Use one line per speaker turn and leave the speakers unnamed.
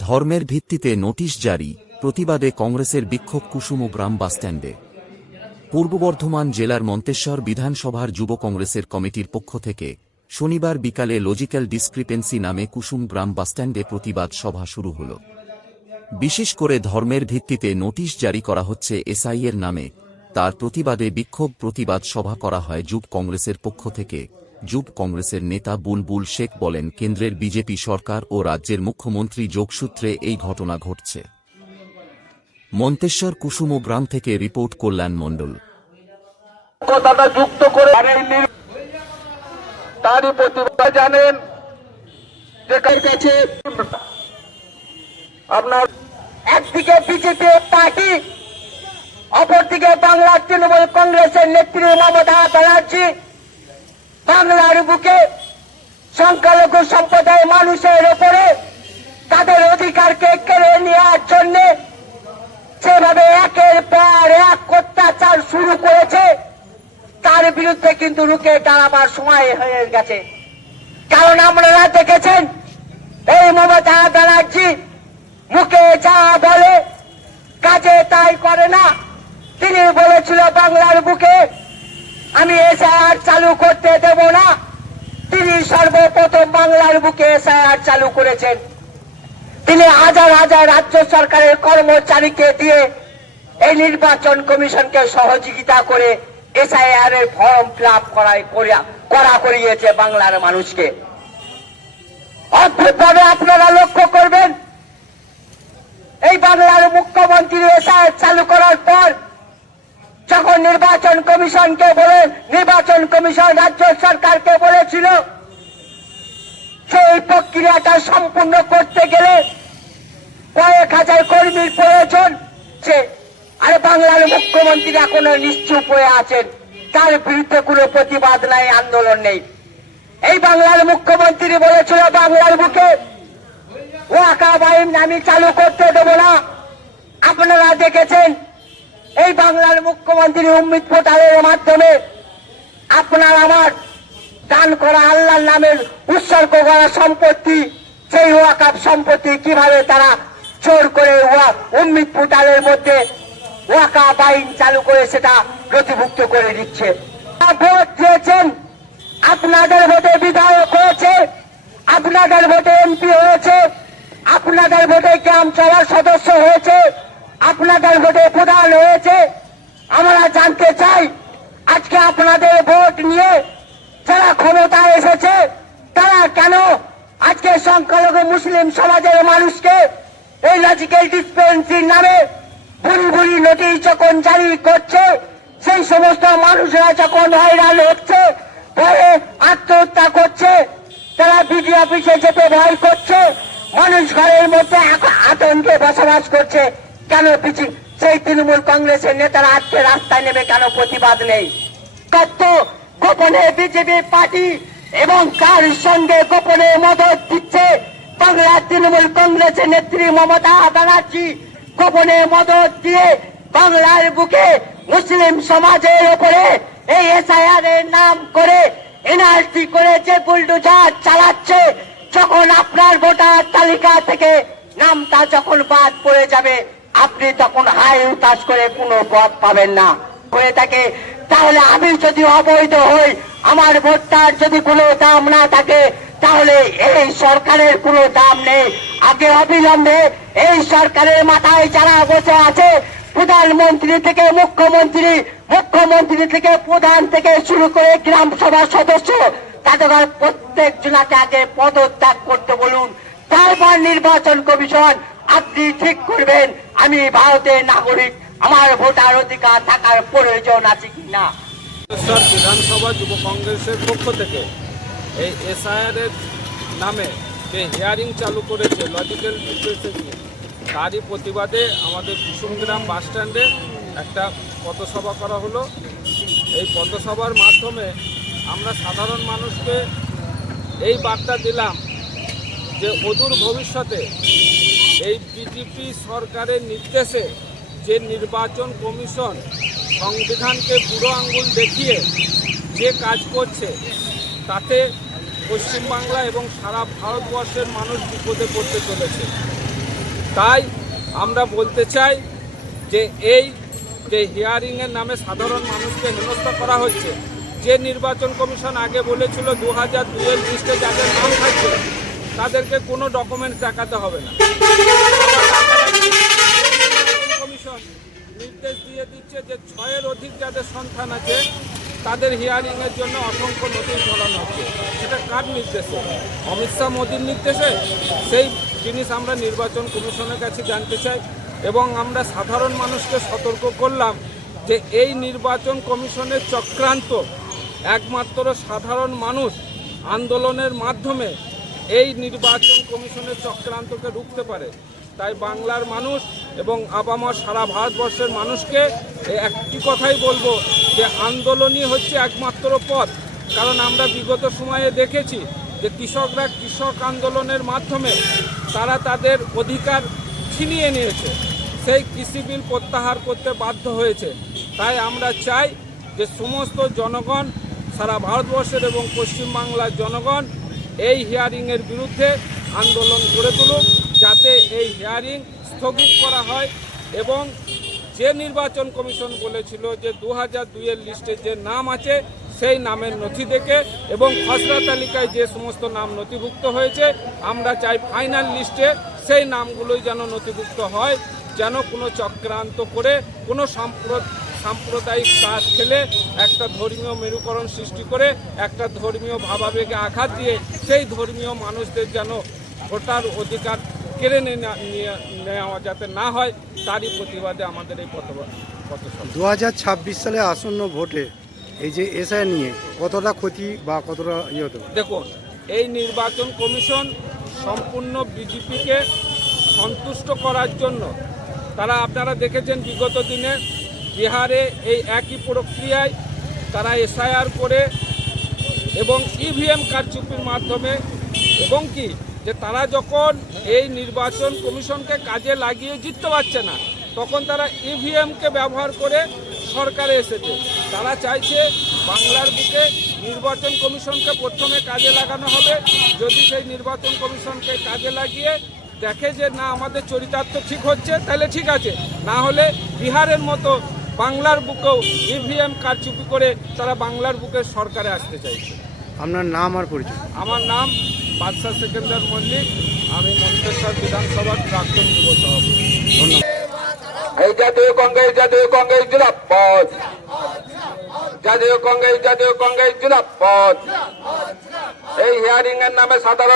ধর্মের ভিত্তিতে নোটিশ জারি, প্রতিবাদে কংগ্রেসের বিক্ষোভ কুসুম গ্রাম বাসস্ট্যান্ডে। পূর্ব বর্ধমান জেলার মন্তেশ্বর বিধানসভার যুব কংগ্রেসের কমিটির পক্ষ থেকে শনিবার বিকালে লজিক্যাল ডিসক্রিপেন্সি নামে কুসুম গ্রাম বাসস্ট্যান্ডে প্রতিবাদ সভা শুরু হল। বিশেষ করে ধর্মের ভিত্তিতে নোটিশ জারি করা হচ্ছে এসআইয়ের নামে। তার প্রতিবাদে বিক্ষোভ প্রতিবাদ সভা করা হয় যুব কংগ্রেসের পক্ষ থেকে। যুব কংগ্রেসের নেতা বুলবুল শেখ বলেন, কেন্দ্রের বিজেপি সরকার ও রাজ্যের মুখ্যমন্ত্রী যোগসূত্রে এই ঘটনা ঘটছে। মন্তেশ্বর কুসুম গ্রাম থেকে রিপোর্ট মণ্ডল।
কথাটা যুক্ত করে তারই প্রতিবাদ জানেন যে কাছে আপনার
একদিকে বিজেপি পার্টি, অপরদিকে বাংলার তৃণমূল কংগ্রেসের নেত্রী মমতা ব্যানার্জি। বাংলার বুকে সংখ্যালঘু সম্প্রদায়ের মানুষের ওপরে তাদের অধিকারকে কেড়ে নেওয়ার জন্য যেভাবে একের পর এক অত্যাচার শুরু করেছে, তার বিরুদ্ধে কিন্তু রুখে দাঁড়াবার সময় হয়ে গেছে। কারণ আপনারা দেখেছেন, এই মমতা ব্যানার্জি মুখে যা বলে, কাজে তাই করে না। তিনি বলেছিল, বাংলার বুকে আমি এসআইআর চালু করতে দেব না। তিনি সর্বপ্রথম বাংলার বুকে এসআইআর চালু করেছেন। তিনি হাজার হাজার রাজ্য সরকারের কর্মচারীকে দিয়ে এই নির্বাচন কমিশনকে সহযোগিতা করে এসআইআর এর ফর্ম ফিল আপ করা করিয়েছে বাংলার মানুষকে। অদ্ভুতভাবে আপনারা লক্ষ্য করবেন, এই বাংলার মুখ্যমন্ত্রী এসআইআর চালু করার পর যখন নির্বাচন কমিশনকে বলে, নির্বাচন কমিশন রাজ্য সরকারকে বলেছিল, সেই প্রক্রিয়াটা সম্পূর্ণ করতে গেলে কয়েক হাজার কর্মীর প্রয়োজন। আরে বাংলার মুখ্যমন্ত্রী এখনও নিশ্চুপ হয়ে আছেন। তার বিরুদ্ধে কোনো প্রতিবাদ নাই, আন্দোলন নেই। এই বাংলার মুখ্যমন্ত্রী বলেছিল বাংলার বুকে ওয়াকা বাইন আমি চালু করতে দেব না। আপনারা দেখেছেন এই বাংলার মুখ্যমন্ত্রী উম্মিদ পোর্টালের মাধ্যমে আপনার আমার দান করা আল্লাহর নামের উৎসর্গ করা সম্পত্তি, সেই ওয়াকাপ সম্পত্তি কীভাবে তারা চোর করে উম্মিদ পোর্টালের মধ্যে ওয়াকা বাইন চালু করে সেটা নথিভুক্ত করে দিচ্ছে। ভোট দিয়েছেন, আপনাদের ভোটে বিধায়ক হয়েছে, আপনাদের ভোটে এমপি হয়েছে, আপনাদের ভোটে গ্রাম সভার সদস্য হয়েছে আপনাদের ভোটে প্রধান হয়েছে আমরা জানতে চাই, আজকে আপনাদের ভোট নিয়ে যারা ক্ষমতায় এসেছে, তারা কেন আজকে সংখ্যালঘু মুসলিম সমাজের মানুষকে এই লজিক্যাল ডিসপেন্সির নামে বুড়ি বুড়ি নোটিশ যখন জারি করছে, সেই সমস্ত মানুষরা যখন হয়রান হচ্ছে পরে আত্মহত্যা করছে, তারা বিডি অফিসে যেতে ভয় করছে, মানুষ ঘরের মধ্যে আতঙ্কে বসবাস করছে। কেন পিছি? সেই তৃণমূল কংগ্রেসের নেতারা আজকে রাস্তায় নেবে কেন প্রতিবাদ নেই? তত্ত্ব গোপনে বিজেপি পার্টি এবং কার সঙ্গে গোপনে মদত দিচ্ছে বাংলার তৃণমূল কংগ্রেসের নেত্রী মমতা ব্যানার্জি। গোপনে মদত দিয়ে বাংলার বুকে মুসলিম সমাজের ওপরে এই এসআইআর এর নাম করে এনআরসি করে যে বুলডোজার চালাচ্ছে, যখন আপনার ভোটার তালিকা থেকে নামটা যখন বাদ পড়ে যাবে আপনি তখন হাই উতাস করে কোনো পথ পাবেন না। হয়ে থাকে, তাহলে আমি যদি অবৈধ হই, আমার ভোটটার যদি কোনো দাম না থাকে, তাহলে এই সরকারের কোনো দাম নেই। আগে অবিলম্বে এই সরকারের মাথায় যারা বসে আছে, প্রধানমন্ত্রী থেকে মুখ্যমন্ত্রী মুখ্যমন্ত্রী থেকে প্রধান থেকে শুরু করে গ্রাম সভার সদস্য, তাদের প্রত্যেক জনাকে আগে পদত্যাগ করতে বলুন। তারপর নির্বাচন কমিশন আপনি ঠিক করবেন। আমি ভারতের নাগরিক, আমার ভোটার অধিকার থাকার প্রয়োজন আছে কিনা?
মন্তেশ্বর বিধানসভা যুব কংগ্রেসের পক্ষ থেকে এই এসআইআর এর নামে যে হিয়ারিং চালু করেছে লজিক্যাল রিপ্রেজেন্টেটিভ তারই প্রতিবাদে আমাদের কুসুমগ্রাম বাস স্ট্যান্ডে একটা পথসভা করা হলো। এই পথসভার মাধ্যমে আমরা সাধারণ মানুষকে এই বার্তা দিলাম যে অদূর ভবিষ্যতে এই বিজেপি সরকারের নির্দেশে যে নির্বাচন কমিশন সংবিধানকে বুড়ো আঙ্গুল দেখিয়ে যে কাজ করছে, তাতে পশ্চিমবাংলা এবং সারা ভারতবর্ষের মানুষ বিপদে পড়তে চলেছে। তাই আমরা বলতে চাই যে এই যে হিয়ারিংয়ের নামে সাধারণ মানুষকে হেনস্থা করা হচ্ছে, যে নির্বাচন কমিশন আগে বলেছিল দু হাজার দুয়ের লিস্টে যাদের নাম থাকবে তাদেরকে কোনো ডকুমেন্টস দেখাতে হবে না। কমিশন নির্দেশ দিয়ে দিচ্ছে যে ছয়ের অধিক যাদের সন্তান আছে, তাদের হিয়ারিংয়ের জন্য অসংখ্য নোটিশ ধরানো হচ্ছে। সেটা কার নির্দেশে? অমিত শাহ মোদীর নির্দেশে? সেই জিনিস আমরা নির্বাচন কমিশনের কাছে জানতে চাই এবং আমরা সাধারণ মানুষকে সতর্ক করলাম যে এই নির্বাচন কমিশনের চক্রান্ত একমাত্র সাধারণ মানুষ আন্দোলনের মাধ্যমে এই নির্বাচন কমিশনের চক্রান্তকে রুখতে পারে। তাই বাংলার মানুষ এবং আবামর সারা ভারতবর্ষের মানুষকে একটি কথাই বলব যে আন্দোলনই হচ্ছে একমাত্র পথ। কারণ আমরা বিগত সময়ে দেখেছি যে কৃষকরা কৃষক আন্দোলনের মাধ্যমে তারা তাদের অধিকার ছিনিয়ে নিয়েছে। সেই কৃষি বিল প্রত্যাহার করতে বাধ্য হয়েছে। তাই আমরা চাই যে সমস্ত জনগণ, সারা ভারতবর্ষের এবং পশ্চিমবাংলার জনগণ এই হিয়ারিংয়ের বিরুদ্ধে আন্দোলন গড়ে তুলুক, যাতে এই হিয়ারিং স্থগিত করা হয় এবং যে নির্বাচন কমিশন বলেছিল যে দু হাজার দুইয়ের লিস্টে যে নাম আছে, সেই নামের নথি দেখে এবং খসড়া তালিকায় যে সমস্ত নাম নথিভুক্ত হয়েছে, আমরা চাই ফাইনাল লিস্টে সেই নামগুলোই যেন নথিভুক্ত হয়, যেন কোনো চক্রান্ত করে কোনো সাম্প্র- সাম্প্রদায়িক কাজ খেলে একটা ধর্মীয় মেরুকরণ সৃষ্টি করে একটা ধর্মীয় ভাবাবেগে আঘাত দিয়ে সেই ধর্মীয় মানুষদের যেন ভোটার অধিকার কেড়ে নিয়ে নেওয়া যাতে না হয় তারই প্রতিবাদে আমাদের এই পথ
দু সালে আসন্ন ভোটে এই যে এসআই নিয়ে কতটা ক্ষতি বা কতটা ইয়ে হতে
দেখুন এই নির্বাচন কমিশন সম্পূর্ণ বিজেপিকে সন্তুষ্ট করার জন্য তারা আপনারা দেখেছেন বিগত দিনে বিহারে এই একই প্রক্রিয়ায় তারা এসআইআর করে এবং ইভিএম কারচুপির মাধ্যমে এবং কি, যে তারা যখন এই নির্বাচন কমিশনকে কাজে লাগিয়ে জিততে পারছে না, তখন তারা ইভিএমকে ব্যবহার করে সরকারে এসেছে। তারা চাইছে বাংলার বুকে নির্বাচন কমিশনকে প্রথমে কাজে লাগানো হবে। যদি সেই নির্বাচন কমিশনকে কাজে লাগিয়ে দেখে যে না, আমাদের চরিতার্থ ঠিক হচ্ছে, তাহলে ঠিক আছে। না হলে বিহারের মতো বাংলার বুকেও ইভিএম কারচুপি করে তারা বাংলার বুকে সরকারে আসতে চাইছে।
আপনার নাম আর পরিচয়।
আমার নাম বাদশাহ সেকেন্দার মল্লিক আমি মন্তেশ্বর বিধানসভার প্রাক্তন যুব সভাপতি।
এই জাতীয় কংগ্রেস জাতীয় কংগ্রেস জেলা পদ জাতীয় কংগ্রেস জাতীয় কংগ্রেস জেলা পদ এই হিয়ারিং এর নামে সাধারণ